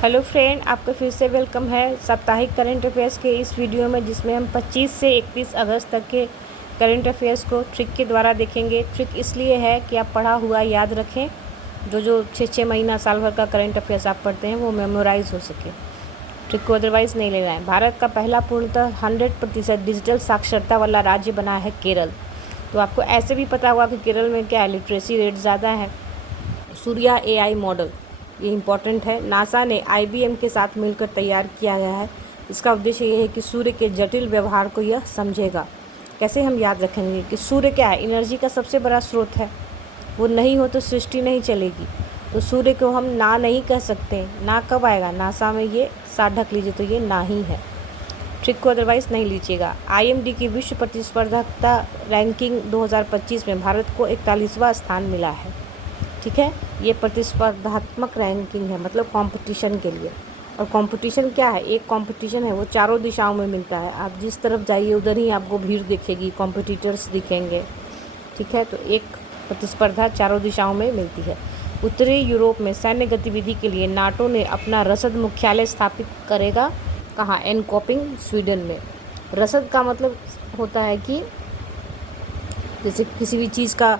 Hello friend, आपका फिर से वेलकम है साप्ताहिक करंट अफेयर्स के इस वीडियो में, जिसमें हम 25 से 31 अगस्त तक के करंट अफेयर्स को ट्रिक के द्वारा देखेंगे। ट्रिक इसलिए है कि आप पढ़ा हुआ याद रखें। जो 6 महीना साल भर का करंट अफेयर्स आप पढ़ते हैं वो मेमोराइज हो सके। ट्रिक को अदरवाइज़ नहीं लेना है। भारत का पहला पूर्णतः 100% डिजिटल साक्षरता वाला राज्य बना है केरल। तो आपको ऐसे भी पता होगा कि केरल में क्या है, लिटरेसी रेट ज़्यादा है। सूर्या AI मॉडल, ये इम्पॉर्टेंट है। नासा ने IBM के साथ मिलकर तैयार किया गया है। इसका उद्देश्य ये है कि सूर्य के जटिल व्यवहार को यह समझेगा। कैसे हम याद रखेंगे कि सूर्य क्या है, एनर्जी का सबसे बड़ा स्रोत है। वो नहीं हो तो सृष्टि नहीं चलेगी। तो सूर्य को हम ना नहीं कह सकते। ना कब आएगा, नासा में ये साथ ढक लीजिए, तो ये ना ही है। ट्रिक को अदरवाइज़ नहीं लीजिएगा। IMD की विश्व प्रतिस्पर्धात्मकता रैंकिंग 2025 में भारत को 41वां स्थान मिला है। ठीक है, ये प्रतिस्पर्धात्मक रैंकिंग है, मतलब कंपटीशन के लिए। और कंपटीशन क्या है, एक कंपटीशन है वो चारों दिशाओं में मिलता है। आप जिस तरफ जाइए उधर ही आपको भीड़ दिखेगी, कॉम्पिटिटर्स दिखेंगे। ठीक है, तो एक प्रतिस्पर्धा चारों दिशाओं में मिलती है। उत्तरी यूरोप में सैन्य गतिविधि के लिए नाटो ने अपना रसद मुख्यालय स्थापित करेगा कहाँ, एनकॉपिंग, स्वीडन में। रसद का मतलब होता है कि जैसे किसी भी चीज़ का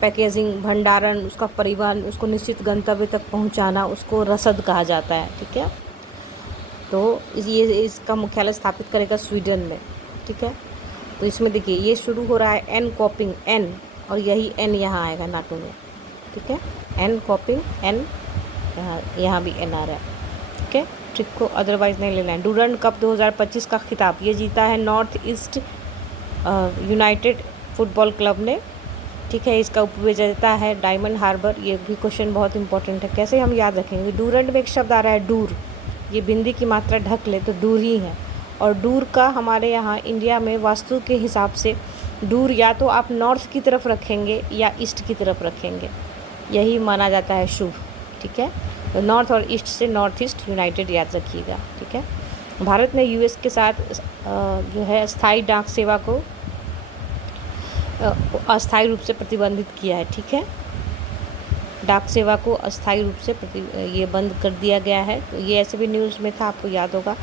पैकेजिंग, भंडारण, उसका परिवहन, उसको निश्चित गंतव्य तक पहुंचाना, उसको रसद कहा जाता है। ठीक है, तो इसका मुख्यालय स्थापित करेगा स्वीडन में। ठीक है, तो इसमें देखिए ये शुरू हो रहा है एनकॉपिंग, एन, और यही एन यहाँ आएगा नाटो में। ठीक है, एनकॉपिंग, एन, यहाँ भी एन आ रहा है। ठीक है, ट्रिक को अदरवाइज़ नहीं लेना है। डूरंड कप 2025 का खिताब ये जीता है north east United football club ने। ठीक है, इसका उपविजेता है डायमंड हार्बर। ये भी क्वेश्चन बहुत इंपॉर्टेंट है। कैसे हम याद रखेंगे, डूरंड में एक शब्द आ रहा है दूर, ये बिंदी की मात्रा ढक ले तो दूर ही है। और दूर का हमारे यहाँ इंडिया में वास्तु के हिसाब से दूर या तो आप नॉर्थ की तरफ रखेंगे या ईस्ट की तरफ रखेंगे, यही माना जाता है शुभ। ठीक है, तो नॉर्थ और ईस्ट से नॉर्थ ईस्ट यूनाइटेड याद रखिएगा। ठीक है, भारत ने US के साथ जो है स्थायी डाक सेवा को अस्थायी रूप से प्रतिबंधित किया है। ठीक है, डाक सेवा को अस्थायी रूप से ये बंद कर दिया गया है। तो ये ऐसे भी न्यूज़ में था, आपको याद होगा।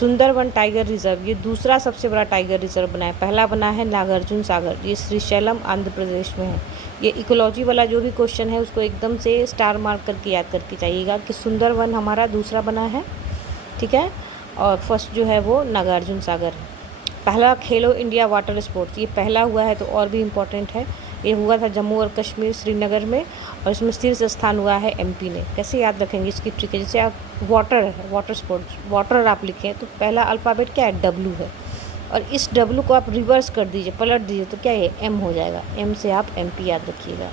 सुंदरवन टाइगर रिजर्व, ये दूसरा सबसे बड़ा टाइगर रिजर्व बना है। पहला बना है नागार्जुन सागर, ये श्रीशैलम आंध्र प्रदेश में है। ये इकोलॉजी वाला जो भी क्वेश्चन है उसको एकदम से स्टार मार्क करके याद करके जाइएगा कि सुंदरवन हमारा दूसरा बना है। ठीक है, और फर्स्ट जो है वो नागार्जुन सागर है। पहला खेलो इंडिया वाटर स्पोर्ट्स, ये पहला हुआ है तो और भी इम्पोर्टेंट है। ये हुआ था जम्मू और कश्मीर, श्रीनगर में, और इसमें शीर्ष स्थान हुआ है MP ने। कैसे याद रखेंगे इसकी ट्रिक है, जैसे आप वाटर है, वाटर स्पोर्ट्स, वाटर आप लिखें तो पहला अल्फ़ाबेट क्या है, W है, और इस W को आप रिवर्स कर दीजिए, पलट दीजिए, तो क्या ये M हो जाएगा। M से आप MP याद रखिएगा।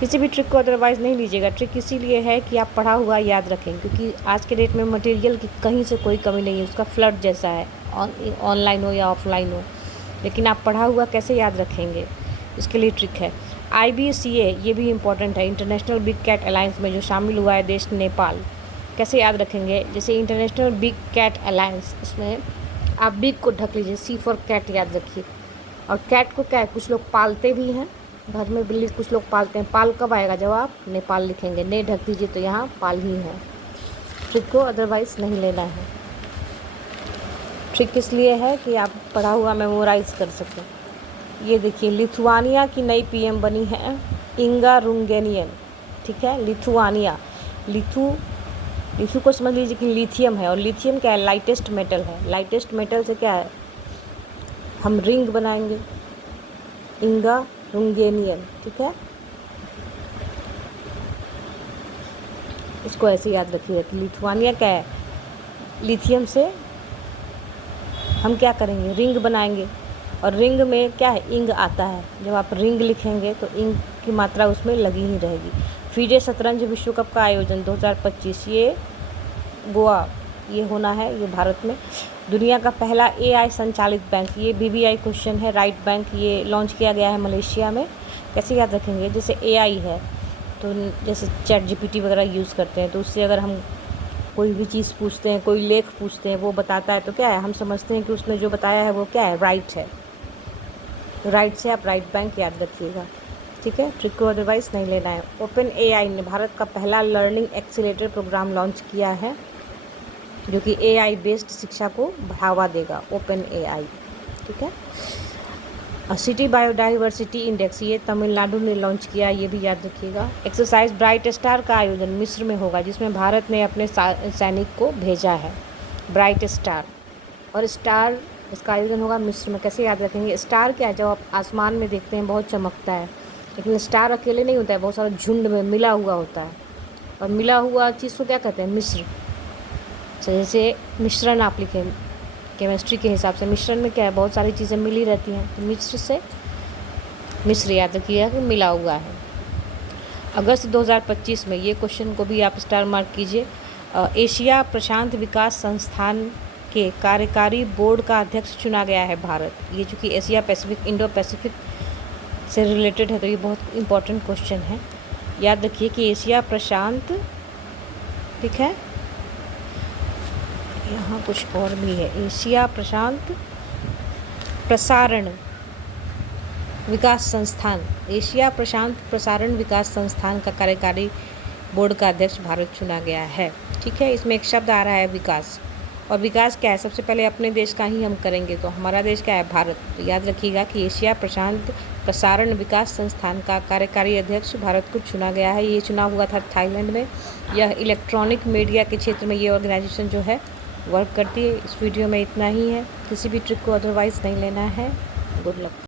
किसी भी ट्रिक को अदरवाइज़ नहीं लीजिएगा। ट्रिक इसीलिए है कि आप पढ़ा हुआ याद रखें, क्योंकि आज के डेट में मटेरियल की कहीं से कोई कमी नहीं है, उसका फ्लड जैसा है, ऑनलाइन हो या ऑफलाइन हो। लेकिन आप पढ़ा हुआ कैसे याद रखेंगे, इसके लिए ट्रिक है। IBCA, ये भी इम्पॉर्टेंट है। इंटरनेशनल बिग कैट अलायंस में जो शामिल हुआ है देश नेपाल। कैसे याद रखेंगे, जैसे इंटरनेशनल बिग कैट अलायंस, इसमें आप बिग को ढक लीजिए, C फॉर कैट याद रखिए। और कैट को क्या है, कुछ लोग पालते भी हैं, घर में बिल्ली कुछ लोग पालते हैं। पाल कब आएगा, जब आप नेपाल लिखेंगे, ने ढक दीजिए तो यहाँ पाल ही है। ट्रिक को अदरवाइज़ नहीं लेना है। ट्रिक इसलिए है कि आप पढ़ा हुआ मेमोराइज़ कर सकें। ये देखिए, लिथुआनिया की नई PM बनी है इंगा रुंगेनियन। ठीक है, लिथुआनिया, लिथु को समझ लीजिए कि लिथियम है, और लिथियम क्या है, लाइटेस्ट मेटल है। लाइटेस्ट मेटल से क्या है, हम रिंग बनाएंगे, इंगा रुंगेनियन। ठीक है, इसको ऐसे याद रखिए कि लिथुआनिया क्या है, लिथियम से हम क्या करेंगे, रिंग बनाएंगे। और रिंग में क्या है, इंग आता है। जब आप रिंग लिखेंगे तो इंग की मात्रा उसमें लगी ही रहेगी। फीडे शतरंज विश्व कप का आयोजन 2025, ये गोवा ये होना है, ये भारत में। दुनिया का पहला AI संचालित बैंक, ये BBI क्वेश्चन है, राइट बैंक, ये लॉन्च किया गया है मलेशिया में। कैसे याद रखेंगे, जैसे AI है तो जैसे ChatGPT वगैरह यूज़ करते हैं, तो उससे अगर हम कोई भी चीज़ पूछते हैं, कोई लेख पूछते हैं, वो बताता है तो क्या है, हम समझते हैं कि उसने जो बताया है वो क्या है, राइट है। तो राइट से आप राइट बैंक याद रखिएगा। ठीक है, ट्रिक को अदरवाइज़ नहीं लेना है। OpenAI ने भारत का पहला लर्निंग एक्सीलेटर प्रोग्राम लॉन्च किया है। जो कि AI बेस्ड शिक्षा को बढ़ावा देगा, ओपन AI। ठीक है। सिटी बायोडाइवर्सिटी इंडेक्स ये तमिलनाडु ने लॉन्च किया, ये भी याद रखिएगा। एक्सरसाइज ब्राइट स्टार का आयोजन मिस्र में होगा, जिसमें भारत ने अपने सैनिक को भेजा है। ब्राइट स्टार और स्टार, इसका आयोजन होगा मिस्र में। कैसे याद रखेंगे? स्टार क्या है? जब आप आसमान में देखते हैं बहुत चमकता है, लेकिन स्टार अकेले नहीं होता है, बहुत सारा झुंड में मिला हुआ होता है। और मिला हुआ चीज़ को क्या कहते हैं? मिश्र। जैसे मिश्रण आप लिखें केमिस्ट्री के हिसाब से, मिश्रण में क्या है? बहुत सारी चीज़ें मिली रहती हैं, तो मिश्र से मिश्र याद रखिएगा कि मिला हुआ है। अगस्त 2025 में, ये क्वेश्चन को भी आप स्टार मार्क कीजिए, एशिया प्रशांत विकास संस्थान के कार्यकारी बोर्ड का अध्यक्ष चुना गया है भारत। ये चूँकि एशिया पैसिफिक, इंडो पैसिफिक से रिलेटेड है, तो ये बहुत इंपॉर्टेंट क्वेश्चन है। याद रखिए कि एशिया प्रशांत, ठीक है, यहाँ कुछ और भी है, एशिया प्रशांत प्रसारण विकास संस्थान, एशिया प्रशांत प्रसारण विकास संस्थान का कार्यकारी बोर्ड का अध्यक्ष भारत चुना गया है। ठीक है। इसमें एक शब्द आ रहा है विकास, और विकास क्या है? सबसे पहले अपने देश का ही हम करेंगे, तो हमारा देश क्या है? भारत। तो याद रखिएगा कि एशिया प्रशांत प्रसारण विकास संस्थान का कार्यकारी अध्यक्ष भारत को चुना गया है। ये चुना हुआ था थाईलैंड में। यह इलेक्ट्रॉनिक मीडिया के क्षेत्र में ये ऑर्गेनाइजेशन जो है वर्क करती है। इस वीडियो में इतना ही है। किसी भी ट्रिक को अदरवाइज़ नहीं लेना है। Good luck.